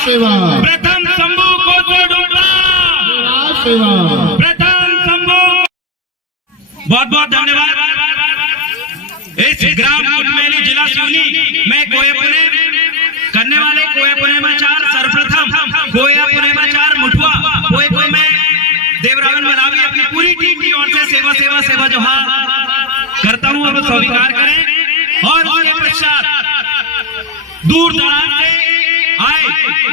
सेवा। प्रथम शंभू को जो ढूंढा सेवा। प्रथम शंभू। बहुत बहुत धन्यवाद। इस ग्राम कुटमेली जिला सिवनी में कोया पुणे करने वाले कोया पुणेमाचार सर्वप्रथम कोया पुणेमाचार मुठुआ कोई में देवरावन मलावी अपनी पूरी टीम की ओर से सेवा सेवा सेवा जोहार करता हूं। अब स्वीकार करें। और उसके पश्चात दूर दराज से आए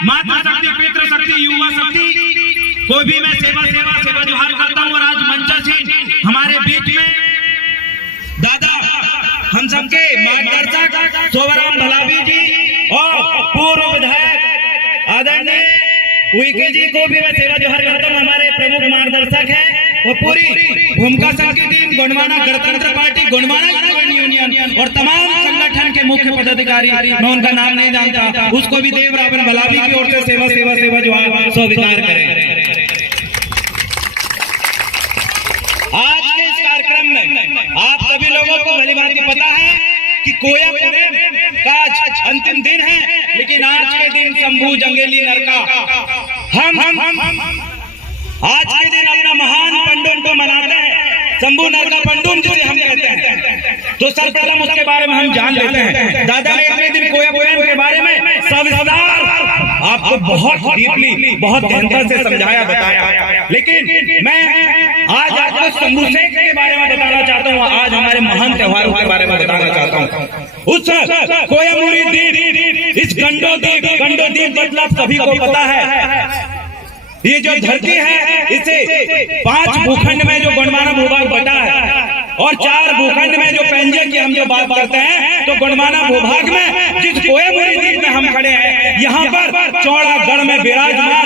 माता शक्ति, पितृ शक्ति, युवा शक्ति कोई भी मैं सेवा सेवा सेवा जोहार करता हूं। और आज मंचासीन हमारे बीच में दादा हम सबके मार्गदर्शक सोवराम भलावी जी और पूर्व विधायक आदरणीय उइके जी को भी मैं सेवा जोहार करता हूँ। हमारे प्रमुख मार्गदर्शक है और पूरी भूमिका संघ की टीम, गोंडवाना गणतंत्र पार्टी, गोंडवाना यूनियन और तमाम संगठन के मुख्य पदाधिकारी, मैं उनका नाम नहीं जानता, उसको भी देवरावन भलावी की ओर से सेवा सेवा सेवा जोहार स्वीकार करें। आज के इस कार्यक्रम में आप सभी लोगों को भली भांति पता है कि कोया पुणे का अंतिम दिन है, लेकिन आज के दिन शंभू जंगेली नरका हम आज के दिन अपना महान पंडुम को मनाते हैं, शंभू नरका पंडुम जिसे हम कहते हैं। तो सर्वप्रथम उसके बारे में हम जान लेते हैं। दादा ने इतने दिन कोया पुणे के बारे में सविस्तार आपको बहुत डीपली, बहुत गहनता से समझाया बताया, लेकिन मैं आज आपको शंभू शेख के बारे में बताना चाहता हूँ। आज हमारे महान त्योहारों के बारे में बताना चाहता हूँ। उस कोयामुरी द्वीप, इस गंडो द्वीप मतलब सभी को पता है, ये जो धरती है इसे 5 भूखंड में जो गोंडवाना भूभाग बटा है और 4 भूखंड में जो पेंजे की हम जो बात करते हैं, तो गोंडवाना भूभाग में जिस कोयामुरी द्वीप में हम खड़े हैं, यहाँ पर चौड़ागढ़ में विराजमान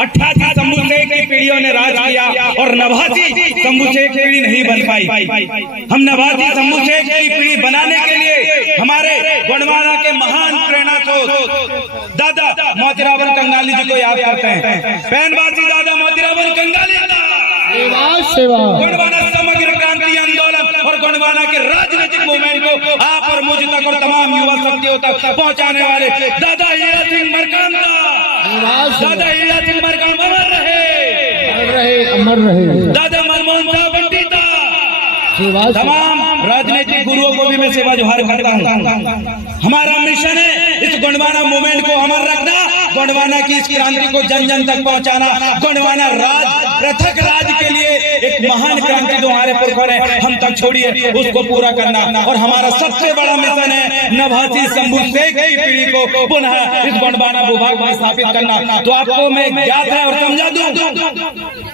88 शंभू शेख की पीढ़ियों ने राज किया और 89 शंभू शेख की पीढ़ी नहीं बन पाई। हम 89 शंभू शेख की पीढ़ी बनाने के लिए हमारे गोंडवाना के महान प्रेरणा स्रोत दादा मोतीराम कंगाली जी को याद करते हैं। पैनवासी दादा मोतीराम कंगाली सेवा। गोंडवाना समग्र क्रांति आंदोलन और गोंडवाना के राजनीतिक मूवमेंट को आप और मुझ तक और तमाम युवा शक्तियों तक पहुंचाने वाले दादा हीरा सिंह मरकांता, दादा हीरा सिंह मरकांता अमर रहे, अमर रहे। दादा मनमोहन साहब पंडिता, तमाम राजनीतिक गुरुओं को भी मैं सेवा जोहार करता हूँ। हमारा मिशन है इस गोंडवाना मूवमेंट को अमर रखना, गोंडवाना की इस क्रांति को जन जन तक पहुंचाना, गोंडवाना राज पृथक राज के लिए एक महान क्रांति जो हमारे पुरखों ने हम तक छोड़ी है उसको पूरा करना। और हमारा सबसे बड़ा मिशन है 89 शंभू शेख की पीढ़ी को पुनः इस गोंडवाना भूभाग में स्थापित करना। तो आपको मैं ज्ञात है और समझा दूं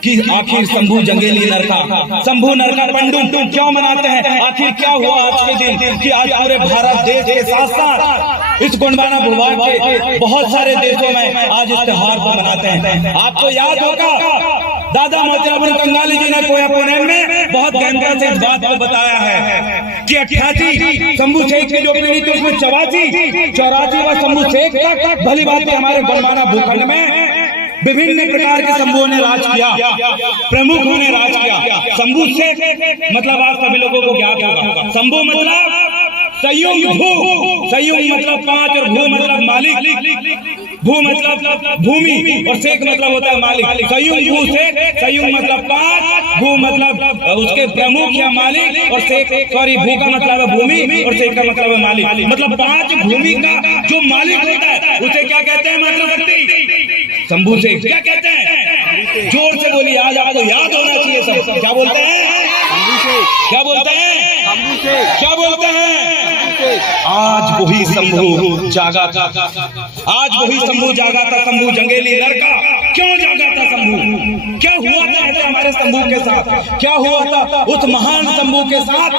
कि आखिर शंभू जंगेली नरका, शंभू नरका पंडुम क्यों मनाते हैं, आखिर क्या हुआ आज के दिन कि आज पूरे भारत देश के साथ साथ इस गोंडवाना भूभाग के बहुत सारे देशों में आज इस त्योहार को मनाते हैं। आपको याद होगा दादा मोतीराम कंगाली जी ने कोया पुणे में बहुत गहनता से इस बात को बताया है कि 88 शंभू शेख की जो पीढ़ी थी उसमें 84 व शंभू शेख तक भली बात हमारे गोंडवाना भूखंड में विभिन्न प्रकार के शंभुओं ने राज किया, प्रमुखों ने राज किया। शंभू शेख मतलब आप सभी लोगों को ज्ञात होगा, शंभू मतलब संयुक्त, भू संयुक्त मतलब 5 और भू मतलब मालिक, भू मतलब भूमि और शेख मतलब होता है मालिक। संयुक्त भू शेख, संयुक्त मतलब 5, भू मतलब उसके प्रमुख या मालिक और शेख सॉरी भू का मतलब है भूमि और शेख का मतलब है मालिक। मतलब 5 भूमि का जो मालिक होता है उसे क्या कहते हैं मातृशक्ति, शंभू शेख। क्या कहते हैं, जोर से बोलिए, आज आपको याद होना चाहिए सब। क्या बोलते हैं, क्या बोलते हैं, क्या बोलते हैं। आज वही शंभू जागा था, आज वही शंभू जागा था, शंभू जंगेली नरका। क्यों जागा था शंभू, क्या हुआ था हमारे शंभू के साथ, क्या हुआ था उस महान शंभू के साथ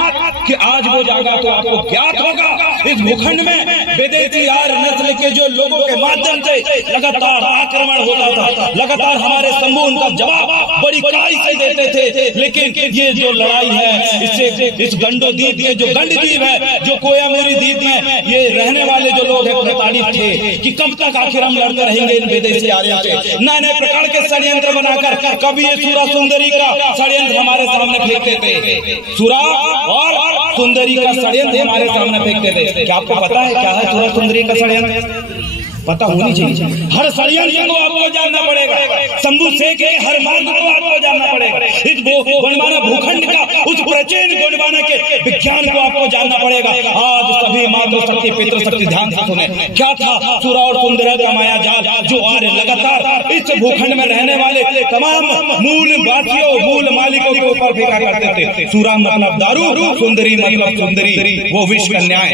कि आज वो जागा। तो आपको ज्ञात होगा इस भूखंड में विदेशी आर्य नस्ल के जो लोगों के माध्यम से लगातार आक्रमण होता था, लगातार हमारे शंभू उनका जवाब बड़ी कड़ाई से देते थे। लेकिन ये जो लड़ाई है इससे इस गंडो द्वीप के जो गंड द्वीप है, जो कोयामुरी द्वीप में ये रहने वाले जो लोग हैं प्रताड़ित थे कि कब तक आखिर हम लड़ते रहेंगे इन विदेशी आर्यों से। नए नए प्रकार के षड्यंत्र बनाकर कभी ये सूरा सुंदरी का षड्यंत्र हमारे सामने फेंकते थे, सूरा और सुंदरी का षड्यंत्र हमारे सामने फेंकते थे। क्या आपको पता है क्या है सूरा सुंदरी का षड्यंत्र? पता होनी चाहिए। हर षड्यंत्र को आपको जानना पड़ेगा, शंभू शेख के हर मार्ग को आपको जानना पड़ेगा, इस गोंडवाना भूखंड का उस प्राचीन गोंडवाना के विज्ञान को आपको जानना पड़ेगा। आज सभी मातृशक्ति पितृशक्ति ध्यान से सुने, क्या था सुरा और सुंदर का माया जाल जो आर्य लगातार इस भूखंड में रहने वाले तमाम मूल वासियों मूल मालिकों के ऊपर फेंका करते थे। सुरा मतलब दारू, सुंदरी मतलब सुंदरी, वो विश्व का न्याय।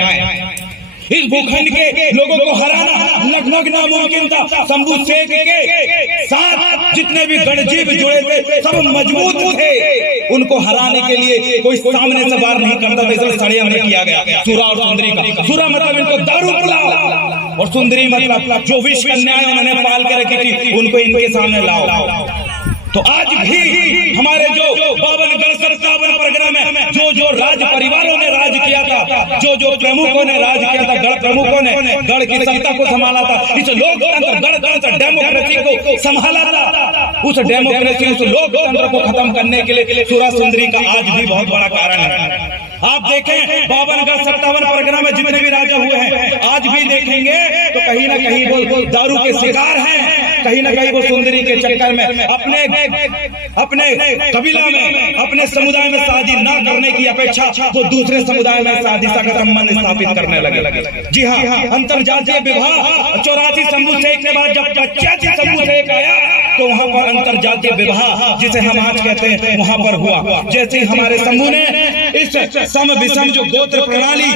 इस भूखंड के लोगों को हराना लगभग नामुमकिन था। शंभू शेख के साथ जितने भी गणजीव जुड़े थे सब मजबूत थे, उनको हराने के लिए कोई सामने से वार नहीं करता था, इसलिए षड्यंत्र किया गया सुरा और सुंदरी का। सुरा मतलब इनको दारू पिलाओ और सुंदरी मतलब जो विश्व का न्याय उन्होंने पाल के रखी थी उनको इनके सामने लाओ। तो आज भी हमारे जो 52 परगना में जो राज परिवारों ने राज किया था, जो प्रमुखों ने राज किया था, गढ़ प्रमुखों ने गढ़ की सत्ता को संभाला था, इस लोकतंत्र गणतंत्र डेमोक्रेसी को संभाला था, उस डेमोक्रेसी उस लोकतंत्र को खत्म करने के लिए सुरा सुंदरी का आज भी बहुत बड़ा कारण है। आप देखें 52 परगना में जितने भी राजा हुए हैं आज भी देखेंगे तो कहीं ना कहीं वो दारू के शिकार हैं, कहीं ना कहीं वो सुंदरी के चक्कर में अपने कबीला में अपने समुदाय में शादी न करने की अपेक्षा वो दूसरे समुदाय में शादी का संबंध स्थापित करने लगे। जी हाँ, अंतरजातीय विवाह 84 शंभू शेख के बाद जब 85 शंभू शेख आया तो वहाँ पर अंतरजातीय विवाह जिसे हम आज कहते हैं वहाँ पर हुआ। जैसे हमारे शंभू ने इस सम विषम जो गोत्र प्रणाली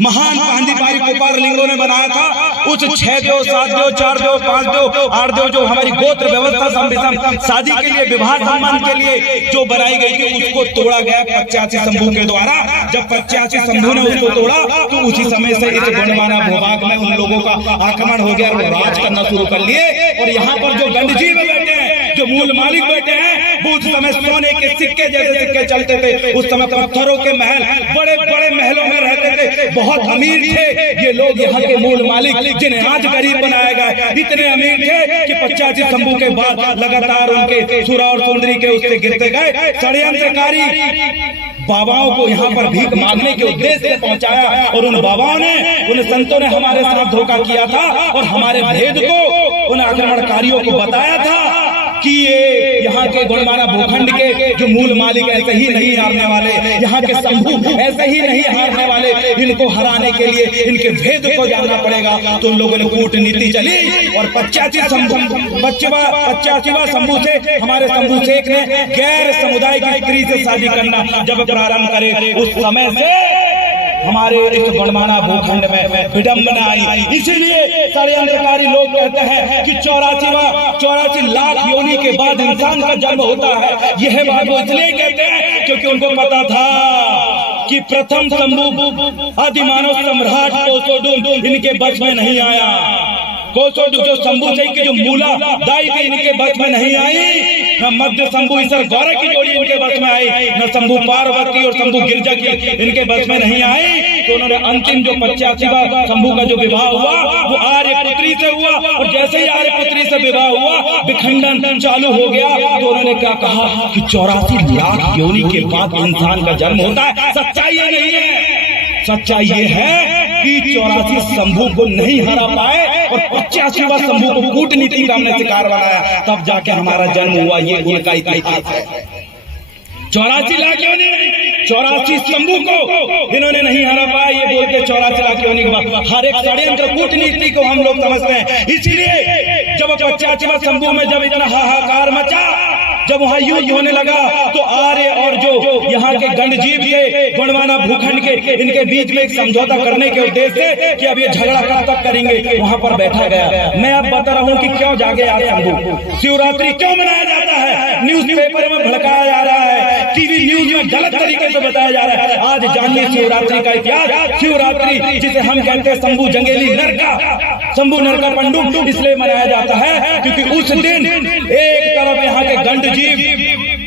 महान पांडिपारी कुपार लिंगों ने बनाया था, उस 6 देव 7 देव 4 देव 5 देव 8 देव जो हमारी गोत्र व्यवस्था सम विषम शादी के लिए विवाह संबंध के लिए जो बनाई गई थी उसको तोड़ा गया 85 शंभू के द्वारा। जब 85 शंभू ने उसको तोड़ा तो उसी समय से इस गोंडवाना भूभाग में उन लोगों का आक्रमण हो गया, वो राज करना शुरू कर लिए। और यहाँ पर जो गंडजीव बैठे हैं, जो मूल मालिक बैठे हैं, वो उस समय सोने के सिक्के जैसे सिक्के चलते थे, उस समय पत्थरों के महल बड़े बड़े महलों में रहते थे, बहुत अमीर थे ये लोग। यहाँ के मूल मालिक जिन्हें आज गरीब बनाया गया इतने अमीर थे कि 85 शंभू के बाद लगातार उनके सुरा और सुंदरी के उससे गिरते गए। षड्यंत्रकारी बाबाओं को यहाँ पर भीख मांगने के उद्देश्य से पहुंचाया और उन बाबाओं ने उन संतों ने हमारे साथ धोखा किया था और हमारे भेद को उन आक्रमणकारियों को बताया था कि ये यहाँ के गोंडवाना भूखंड के जो मूल मालिक ऐसे ही नहीं हारने वाले, यहाँ के शंभू ऐसे ही नहीं हारने वाले, इनको हराने के लिए इनके भेद को जानना पड़ेगा। तो उन लोगों ने कूटनीति चली और 85वां शंभू से हमारे शंभू शेख ने गैर समुदाय की स्त्री से शादी करना जब प्रारंभ करे उस समय से हमारे इस गोंडवाना भूखंड में विडंबना आई। इसलिए षड्यंत्रकारी लोग कहते हैं कि 84 लाख योनि के बाद इंसान का जन्म होता है। यह बात वो इसलिए कहते हैं क्योंकि उनको पता था कि प्रथम शंभू आदिमानव सम्राट कोसोडुम इनके बच में नहीं आया। कोसोडुम जो शंभू शेख के जो मूला दाई थी इनके बच में नहीं आई, न मध्य शंभू ईश्वर गौरव की जोड़ी इनके बच में आई, न शंभू पार्वती और शंभू गिरजा की इनके बच में नहीं आई। तो उन्होंने अंतिम जो 85वां शंभू का जो विवाह हुआ वो आर्य पुत्री से हुआ और जैसे ही आर्य पुत्री से विवाह हुआ विखंडन चालू हो गया। तो उन्होंने क्या कहा कि 84 लाख योनि के बाद इंसान का जन्म होता है। सच्चाई ये नहीं है, सच्चाई ये है कि 84 शंभू को नहीं हरा पाए और 85वां शंभू को कूटनीति का हमने शिकार बनाया, तब जाके हमारा जन्म हुआ। ये उनका इतिहास है। 84 लाख योनि 84 शंभू को इन्होंने नहीं हरा पाया, ये बोल के 84 लाख योनि के बाद हर एक षड्यंत्र कूटनीति को हम लोग समझते हैं। इसलिए जब 85वां शंभू में जब इतना हाहाकार मचा, जब वहां युद्ध होने लगा तो आर्य और जो यहाँ के गंडजीव थे गोंडवाना भूखंड के, इनके बीच में एक समझौता करने के उद्देश्य से कि अब ये झगड़ा कब तक करेंगे, वहां पर बैठा गया। मैं अब बता रहा हूँ कि क्यों जागे आज शंभू। शिवरात्रि क्यों मनाया जाता है, न्यूज़पेपर में भड़काया जा रहा है, टीवी न्यूज में गलत तरीके से बताया जा रहा है। आज जानिए शिवरात्रि का इतिहास। शिवरात्रि जिसे हम कहते हैं शंभू जंगेली नरका, शंभू नरका पंडुम इसलिए मनाया जाता है क्योंकि उस दिन एक तरफ यहाँ के गंडजीव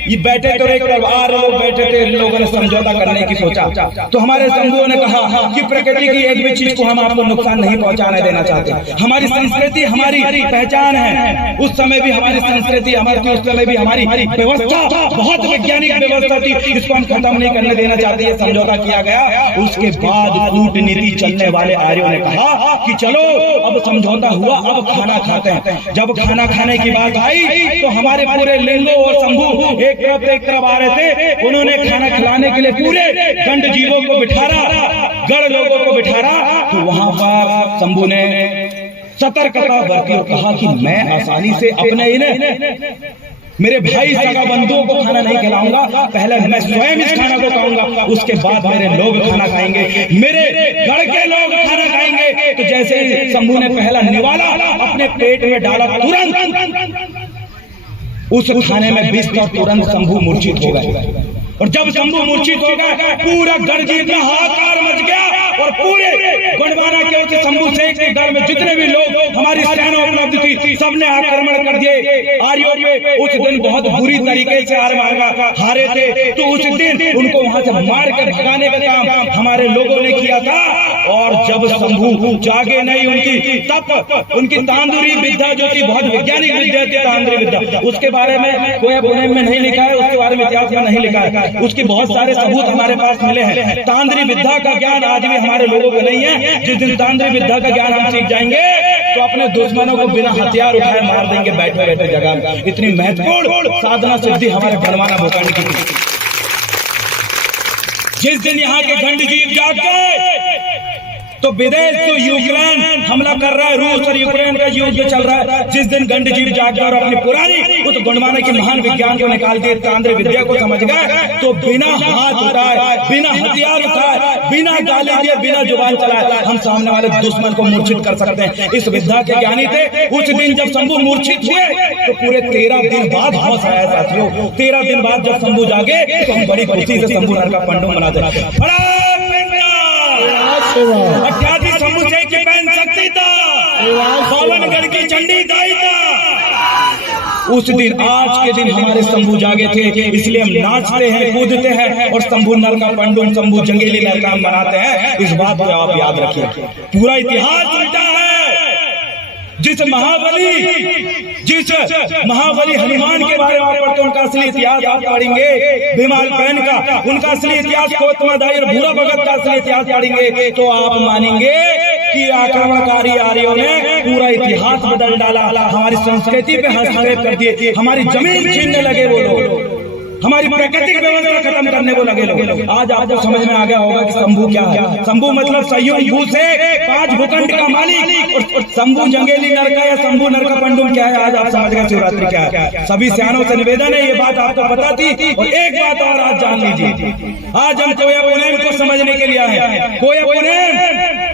ये बैठे तो एक परिवार लोग बैठे थे, लोगों ने समझौता करने की सोचा। तो हमारे शंभुओं ने कहा कि प्रकृति की एक भी चीज को हम आपको नुकसान नहीं पहुंचाने देना चाहते। हमारी संस्कृति हमारी पहचान है। उस समय भी हमारी संस्कृति हमारी थी, उस समय भी हमारी व्यवस्था बहुत वैज्ञानिक व्यवस्था थी, इसको हम खत्म नहीं करने देना चाहते। ये समझौता किया गया। उसके बाद कूटनीति चलने वाले आर्यों ने कहा कि चलो अब समझौता हुआ, अब खाना खाते हैं। जब खाना खाने की बात आई तो हमारे पूरे लिंगो और शंभू एक तरफ आ रहे थे। उन्होंने खाना खिलाने के लिए पूरे गंड जीवों को बिठारा, गढ़ लोगों को बिठारा। तो वहां पर शंभू ने सतर्कता बरती और कहा कि मैं आसानी से अपने ही मेरे भाई सगा बंधुओं को खाना नहीं खिलाऊंगा, पहले मैं स्वयं इस खाना को खाऊंगा, उसके बाद मेरे लोग खाना खाएंगे, मेरे गढ़ के लोग खाना खाएंगे। तो जैसे ही शंभू ने पहला निवाला अपने पेट में डाला, तुरंत उस खाने में विष था, तुरंत शंभू मूर्छित हो गए। और जब शंभू मूर्छित हो गया, पूरा गढ़ जीत में हाहाकार मच गया और पूरे गोंडवाना के ओर से शंभू शेख के गढ़ में जितने भी लोग हमारी सेना उपलब्ध थी, सबने आक्रमण कर दिए आर्यों पे। उस दिन बहुत बुरी तरीके से हारे थे। तो उस दिन उनको वहां से मार कर भगाने का काम हमारे लोगों ने किया था। और जब शंभू जागे नहीं, उनकी तांदुरी विद्या जो थी, बहुत वैज्ञानिक विद्या थी तांदुरी विद्या, उसके बारे में कोई पुणे में नहीं लिखा है, उसके बारे में इतिहास में नहीं लिखा है। उसके बहुत सारे सबूत हमारे पास मिले हैं। तांत्रिक विद्या का ज्ञान आज भी हमारे लोगों को नहीं है। जिस दिन तांत्रिक विद्या का ज्ञान हम सीख जाएंगे तो अपने दुश्मनों को बिना हथियार उठाए मार देंगे बैठे बैठे जगह। इतनी महत्वपूर्ण साधना सिद्धि हमारे गोंडवाना भूखंड की थी। जिस दिन यहाँ के गंड जीव जाग गए तो विदेश तो यूक्रेन हमला कर रहा है, रूस और यूक्रेन का युद्ध चल रहा है। जिस दिन गंड जीव जाग गए और अपनी पुरानी उस गोंडवाना के महान विज्ञान को निकाल दिए, तांत्रिक विद्या को समझ गए, तो बिना हाथ उठाए, बिना हथियार उठाए, बिना गाली दिए, बिना जुबान चलाए हम सामने वाले दुश्मन को मूर्छित कर सकते हैं। इस विद्या के ज्ञानी थे। उस दिन जब शंभू मूर्छित हुए तो पूरे 13 दिन बाद होश आया साथियों। 13 दिन बाद जब शंभू जागे तो हम बड़ी खुशी से शंभू नर का पंडुम मनाते हैं। अख्याति शंभू शेख की बहन शक्ति था, बावनगढ़ की चंडी दाई था। उस दिन आज के दिन हमारे शंभू जागे थे, इसलिए हम नाचते हैं, कूदते हैं और शंभू नर का पंडुम, शंभू जंगेली नर का मनाते हैं। इस बात को आप याद रखिए। पूरा इतिहास उल्टा है। जिस महाबली हनुमान के बारे में आप पढ़ते उनका असली इतिहास आप पढ़ेंगे, भीमाल बहन का उनका असली इतिहास, कोतमादाई और भूरा भगत का असली इतिहास पढ़ेंगे तो आप मानेंगे कि आक्रमणकारी आर्यों ने पूरा इतिहास बदल डाला, हमारी संस्कृति पे हस्तक्षेप कर दिए, हमारी जमीन छीनने लगे वो लोग, हमारी प्राकृतिक व्यवस्था खत्म करने को लगे लोग। आज आपको समझ में आ गया होगा कि शंभू क्या है। शंभू मतलब संयुक्त भू से 5 भूखंड का मालिक। और शंभू जंगेली नर का या शंभू नर का पंडुम क्या है, आज आप समझ गए शिवरात्रि क्या है। सभी सियानों से निवेदन है, ये बात आपको पता थी। और एक बात और आज जान लीजिए, आज हम कोया पुनेम को समझने के लिए आए हैं। कोया पुनेम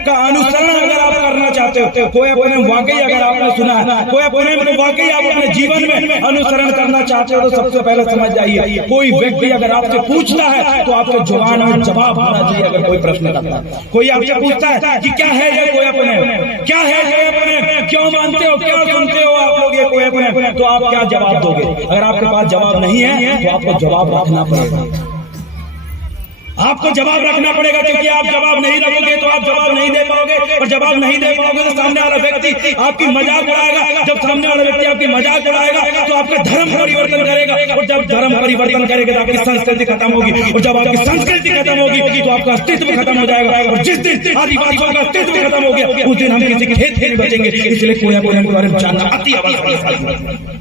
का अनुसरण अगर आप करना चाहते हो, कोया पुनेम वाकई अगर आपने सुना है, कोया पुनेम को वाकई आप अपने जीवन में अनुसरण करना चाहते हो तो सबसे पहले समझ जाइए, कोई व्यक्ति अगर आपसे पूछता है तो आपके जुबान में जवाब होना चाहिए। अगर कोई प्रश्न करता है, कोई आपसे पूछता है कि क्या है ये कोया पुनेम, क्या है कोया पुनेम, क्यों मानते हो, क्यों सुनते हो आप लोग ये कोया पुनेम, तो आप क्या जवाब दोगे? अगर आपके पास जवाब नहीं है तो आपको जवाब रखना पड़ेगा। आपको जवाब रखना पड़ेगा, क्योंकि आप जवाब नहीं रखोगे तो आप जवाब नहीं दे पाओगे, और जवाब नहीं दे पाओगे तो सामने वाला व्यक्ति आपकी मजाक उड़ाएगा। जब सामने वाला व्यक्ति आपकी मजाक उड़ाएगा तो आपका धर्म परिवर्तन करेगा, और जब धर्म परिवर्तन करेगा तो आपकी संस्कृति खत्म होगी, और जब आपकी संस्कृति खत्म होगी तो आपका अस्तित्व खत्म हो जाएगा। और जिस दिन आदिवासियों का अस्तित्व खत्म हो गया उस दिन हम किसी के खेत नहीं बचेंगे। इसलिए कोया पुनेम के बारे में जानना अति आवश्यक।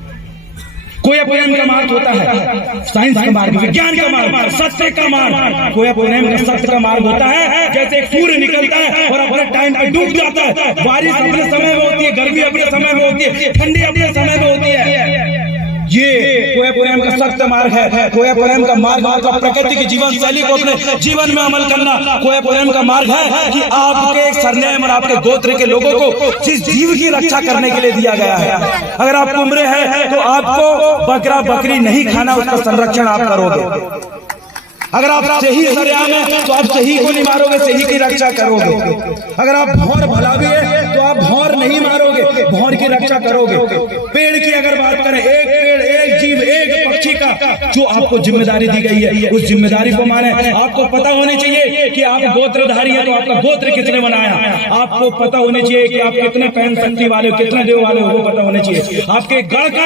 कोया पुनेम का मार्ग होता है साइंस का मार्ग, विज्ञान का मार्ग, सत्य का मार्ग। कोया पुनेम का सत्य का मार्ग होता है जैसे एक सूर्य निकलता है और अपने टाइम पे डूब जाता है। बारिश अपने समय में होती है, गर्मी अपने समय में होती है, ठंडी अपने समय में होती है। ये कोया पुनेम का सत्य मार्ग है। कोया पुनेम का मार्ग मतलब प्रकृति की जीवन शैली को अपने जीवन में अमल करना। कोया पुनेम का मार्ग है कि आपके सरनेम और आपके गोत्र के लोगों को जिस जीव की रक्षा करने के लिए दिया गया है, अगर आप कुंबरे हैं तो आपको बकरा बकरी नहीं खाना, उसका संरक्षण आप करोगे। अगर आप सही सरेआम है तो आप सही को नहीं मारोगे, सही की रक्षा करोगे। अगर आप भौर भला भी है तो आप भौर नहीं मारोगे, भौर की रक्षा करोगे। पेड़ की अगर बात करें, एक पेड़, एक जीव, एक पक्षी का जो आपको जिम्मेदारी दी गई है उस जिम्मेदारी को माने। आपको पता होनी चाहिए कि आप गोत्रधारी हैं तो आपका गोत्र किसने बनाया। आपको पता होनी चाहिए कि आप कितने पैन शक्ति वाले हो, कितने देव वाले हो, वो पता होना चाहिए। आपके गढ़ का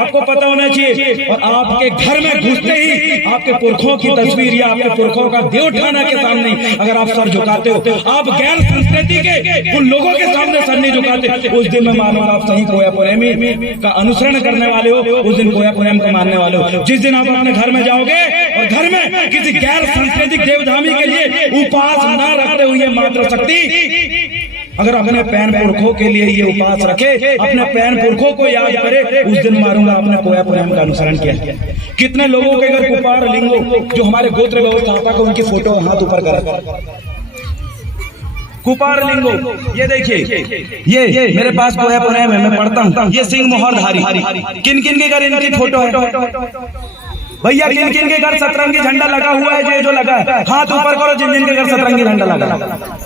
आपको पता होना चाहिए। और आपके घर में घुसते ही आपके पुरखों की तस्वीर या आपके पुरखों का देव ठाना के सामने अगर आप सर झुकाते हो, आप गैर संस्कृति के उन लोगों के सामने सर नहीं झुकाते, उस दिन मैं मानूंगा आप सही कोया प्रेमी का अनुसरण करने वाले हो, उस दिन कोया प्रेम को मानने वाले हो। जिस दिन आप अपने घर में जाओगे और घर में किसी गैर सांस्कृतिक देवधामी के लिए उपास न रखते हुए मात्र शक्ति अगर अपने पैन पुरखों के लिए ये उपास रखे, अपने पैन पुरखों को याद करे, उस दिन मारूंगा आपने कोया प्रेम का अनुसरण किया। कितने लोगों के घर कुपार लिंगो जो हमारे गोत्र व्यवस्थापक को उनकी फोटो हाथ ऊपर करा, कुपार लिंगो ये देखिए, ये मेरे पास कोया प्रेम है, मैं पढ़ता हूँ। ये सिंह मोहरधारी किन किन के घर इनकी फोटो है भैया? किन किन के घर सतरंगी झंडा लगा हुआ है? जो लगा है हाथ ऊपर करो जिन जिन के घर सतरंगी झंडा लगा।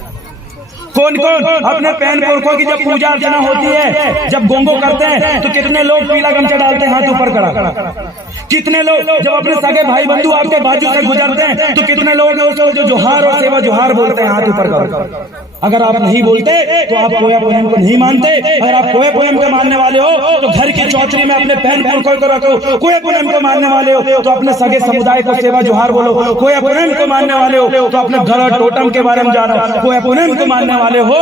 कौन कौन अपने पैन पुरखों की जब पूजा अर्चना होती है, जब गोंगो करते हैं तो कितने लोग पीला गमछा डालते हैं हाथ ऊपर करा? कितने लोग जब अपने सगे भाई बंधु आपके बाजू से गुजरते हैं तो कितने लोग जो जोहार और सेवा जोहार बोलते हैं हाथ ऊपर करो? अगर आप नहीं बोलते तो आप कोया पोएम को नहीं मानते। अगर आप कोया पोएम के मानने वाले हो तो घर की चौधरी में अपने पैन पुरखों को रखो। कोया पोएम को मानने वाले हो तो अपने सगे समुदाय को सेवा जोहार बोलो। कोया पोएम को मानने वाले हो तो अपने घर टोटम के बारे में जानो। कोया पोएम को मानने वाले हो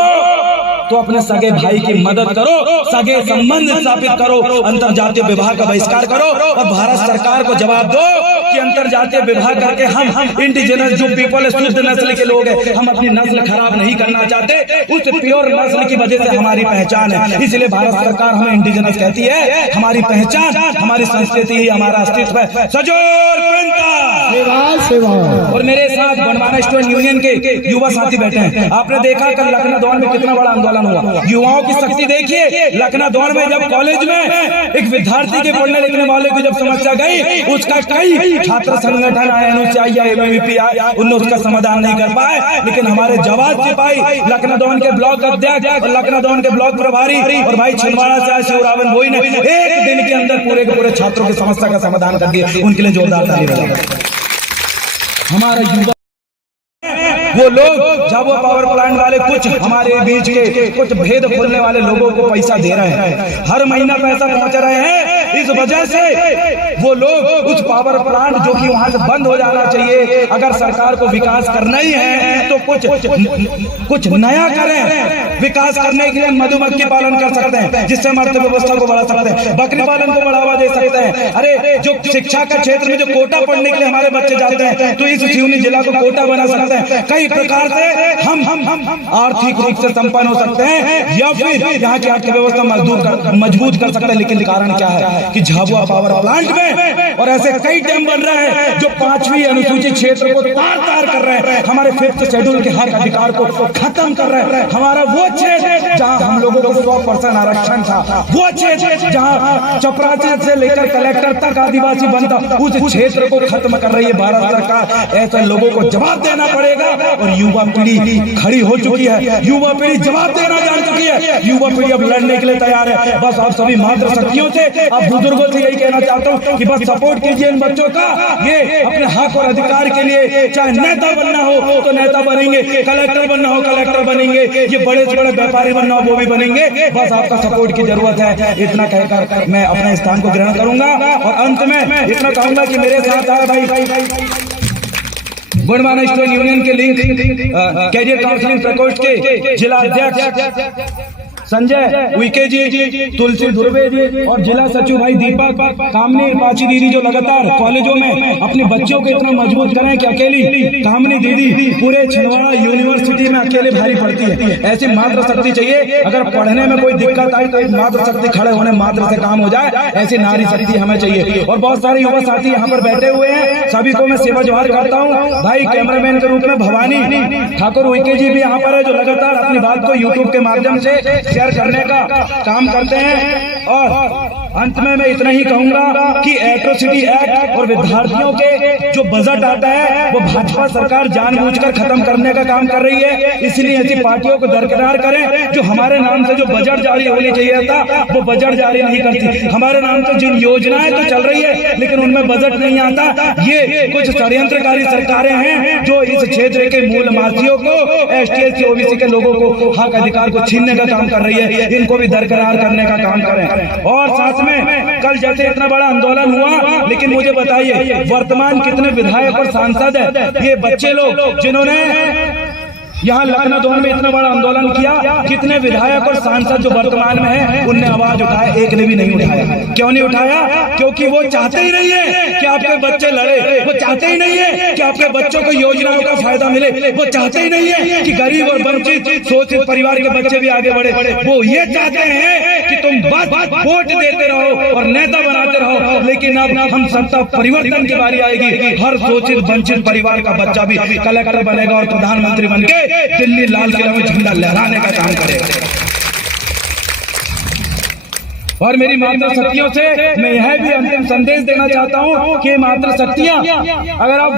तो अपने सगे भाई की मदद करो, सगे संबंध स्थापित करो, अंतर जातीय विवाह का बहिष्कार करो और भारत सरकार को जवाब दो कि अंतर जातीय विवाह करके हम इंडिजिनस जो पीपल शुद्ध नस्ल के लोग हैं, हम अपनी नस्ल खराब नहीं करना चाहते। उस प्योर नस्ल की वजह से हमारी पहचान है, इसलिए भारत सरकार हमें इंडिजिनस कहती है। हमारी पहचान, हमारी संस्कृति ही हमारा अस्तित्व है। सजोर सेवा। और मेरे साथ गणमाना स्टूडेंट यूनियन के युवा साथी बैठे हैं। आपने देखा कल लखनऊ दौड़ में कितना बड़ा आंदोलन हुआ। युवाओं की शक्ति देखिए। लखनऊ दौड़ में जब कॉलेज में एक विद्यार्थी के पढ़ने लिखने वाले को जब समस्या गई, उसका कई छात्र संगठन आए, एबीवीपी आए, उन्होंने उसका समाधान नहीं कर पाए। लेकिन हमारे जवाब सिपाही लखनऊ दौड़ के ब्लॉक अध्यक्ष, लखनऊ दौड़ के ब्लॉक प्रभारी और भाई छिंदवाड़ा से आए शिवरावन भोई ने एक दिन के अंदर पूरे के पूरे छात्रों की समस्या का समाधान कर दिया। उनके लिए जोरदार ताली बजाओ। हमारे युवा वो लोग जब वो पावर प्लांट वाले कुछ हमारे बीच के कुछ भेद खोलने वाले लोगों को पैसा दे रहे हैं, हर महीना पैसा पहुंच रहे हैं, इस वजह से वो लोग उस पावर प्लांट जो कि वहां से बंद हो जाना चाहिए, अगर सरकार को विकास करना ही है तो कुछ नया करें। विकास करने के लिए मधुमक्खी पालन कर सकते हैं जिससे हम अर्थव्यवस्था को बढ़ा सकते हैं, बकरी पालन को बढ़ावा दे सकते हैं। अरे जो शिक्षा का क्षेत्र में जो कोटा पढ़ने के लिए हमारे बच्चे जाते हैं तो इस सिवनी जिला को कोटा बना सकते हैं। कई प्रकार से हम आर्थिक रूप से संपन्न हो सकते हैं या फिर यहाँ की अर्थव्यवस्था मजबूत कर सकते हैं। लेकिन कारण क्या है कि झाबुआ पावर प्लांट में और ऐसे कई डैम बन रहे हैं जो 5वीं अनुसूचित क्षेत्र को तार कर रहे हैं, हमारे 5th शेड्यूल के हक अधिकार को खत्म कर रहे हैं। हमारा वो क्षेत्र जहाँ हम लोगों को 100% आरक्षण था, वो क्षेत्र जहाँ चपरासी से लेकर कलेक्टर तक आदिवासी बनता, उस क्षेत्र को खत्म कर रही है भारत सरकार। ऐसे लोगों को जवाब देना पड़ेगा। और युवा पीढ़ी खड़ी हो चुकी है, युवा पीढ़ी जवाब देना जान चुकी है, युवा पीढ़ी अब लड़ने के लिए तैयार है। बस आप सभी मातृ शक्तियों से, आप बुजुर्गों से यही कहना चाहता हूँ कि बस सपोर्ट कीजिए इन बच्चों का। ये अपने हक और अधिकार के लिए चाहे नेता बनना हो तो नेता बनेंगे, कलेक्टर बनना हो कलेक्टर बनेंगे, ये बड़े से बड़े व्यापारी बनना हो वो भी बनेंगे। बस आपका सपोर्ट की जरूरत है। इतना कहकर मैं अपने स्थान को ग्रहण करूंगा और अंत में इतना कहूंगा कि मेरे साथ आए भाई गुणमाना स्टूडेंट यूनियन के लिंक कैरियर काउंसलिंग प्रकोष्ठ के जिला अध्यक्ष संजय उइके जी, तुलसी धुर्वे जी और जिला सचिव भाई दीपक, कामनी पाची दीदी जो लगातार कॉलेजों में अपने बच्चों को इतना मजबूत करें कि अकेली कामनी दीदी पूरे छिंदवाड़ा यूनिवर्सिटी में अकेले भारी पड़ती है। ऐसी मातृ शक्ति चाहिए। अगर पढ़ने में कोई दिक्कत आई तो एक मातृ शक्ति खड़े होने मात्र से काम हो जाए, ऐसी नारी शक्ति हमें चाहिए। और बहुत सारे युवा साथी यहाँ पर बैठे हुए हैं, सभी को मैं सेवा जोहार करता हूँ। भाई कैमरामैन के रूप में भवानी ठाकुर उइके जी भी यहाँ पर है जो लगातार अपनी बात को यूट्यूब के माध्यम से शेयर करने का काम करते हैं। और अंत में मैं इतना ही कहूंगा कि एट्रोसिटी एक्ट और विद्यार्थियों के जो बजट आता है वो भाजपा सरकार जानबूझकर खत्म करने का काम कर रही है। इसलिए ऐसी पार्टियों को दरकिनार करें जो हमारे नाम से जो बजट जारी होनी चाहिए था वो बजट जारी नहीं करती। हमारे नाम से जिन योजनाएं तो चल रही है लेकिन उनमें बजट नहीं आता। ये कुछ षड्यंत्रकारी सरकारें हैं जो इस क्षेत्र के मूलवासियों को ST SC OBC के लोगों को हक अधिकार को छीनने का काम कर रही है। इनको भी दरकिनार करने का काम करें। और साथ में कल जैसे इतना बड़ा आंदोलन हुआ, लेकिन मुझे बताइए वर्तमान कितने विधायक और सांसद है ये बच्चे लोग जिन्होंने यहाँ लखनऊ में इतना बड़ा आंदोलन किया, कितने विधायक और सांसद जो वर्तमान में हैं उनने आवाज उठाया? एक ने भी नहीं उठाया। क्यों नहीं उठाया? क्योंकि वो चाहते ही नहीं है कि आपके बच्चे लड़े, वो चाहते ही नहीं है कि आपके बच्चों को योजनाओं का फायदा मिले, वो चाहते ही नहीं है कि गरीब और वंचित शोषित परिवार के बच्चे भी आगे बढ़े। वो ये चाहते हैं कि तुम बस वोट देते रहो और नेता बनाते रहो, लेकिन अब हम सत्ता परिवर्तन की बारी आएगी, हर शोषित वंचित परिवार का बच्चा भी कलेक्टर बनेगा और प्रधानमंत्री बन के दिल्ली लाल किला में झंडा लहराने का काम करेगा। और मेरी मातृशक्तियों से मैं यह भी अंतिम संदेश देना चाहता हूं कि मातृशक्तियां अगर आप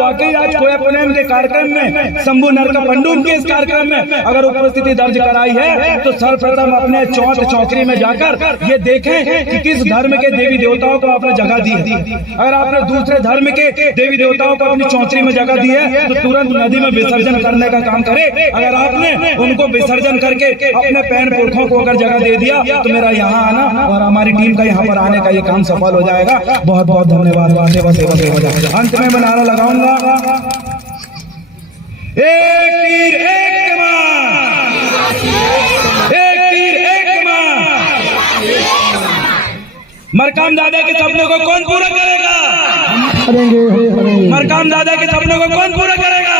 वाकई आज कोया पुनम के कार्यक्रम में शंभू नरका पंडूम के इस कार्यक्रम में अगर उपस्थिति दर्ज कराई है तो सर्वप्रथम अपने चौथ चौकरी में जाकर ये देखें कि किस धर्म के देवी देवताओं को आपने जगह दी है। अगर आपने दूसरे धर्म के देवी देवताओं को अपनी चौकरी में जगह दी है तो तुरंत नदी में विसर्जन करने का काम करे। अगर आपने उनको विसर्जन करके अपने पैन पुरखों को अगर जगह दे दिया तो मेरा यहाँ आना और हमारी टीम का यहाँ पर आने का ये काम सफल हो जाएगा। बहुत बहुत धन्यवाद। सेवा सेवा सेवा। अंत में मैं नारा लगाऊंगा, एक तीर एक कमान, एक तीर एक कमान। मरकाम दादा के सपनों को कौन पूरा करेगा? मरकाम दादा के सपनों को कौन पूरा करेगा?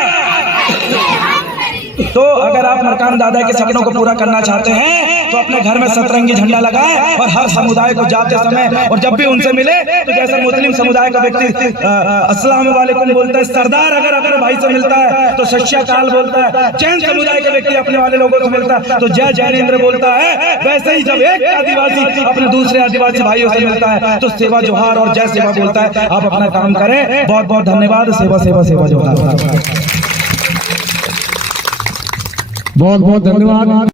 तो अगर आप मरकाम दादा के सपनों को पूरा करना चाहते हैं तो अपने घर में सतरंगी झंडा लगाएं और हर समुदाय को जाते समय और जब भी उनसे मिले तो जैसे मुस्लिम समुदाय का व्यक्ति अस्सलाम वालेकुम बोलता है, सरदार अगर भाई से मिलता है तो सत श्री अकाल बोलता है, जैन समुदाय के व्यक्ति अपने वाले लोगों से मिलता है तो जय जैनेन्द्र बोलता है, वैसे ही जब एक आदिवासी अपने दूसरे आदिवासी भाइयों से मिलता है तो सेवा जोहार और जय सेवा बोलता है। आप अपना काम करें। बहुत बहुत धन्यवाद। सेवा सेवा सेवा जोहार। बहुत बहुत धन्यवाद।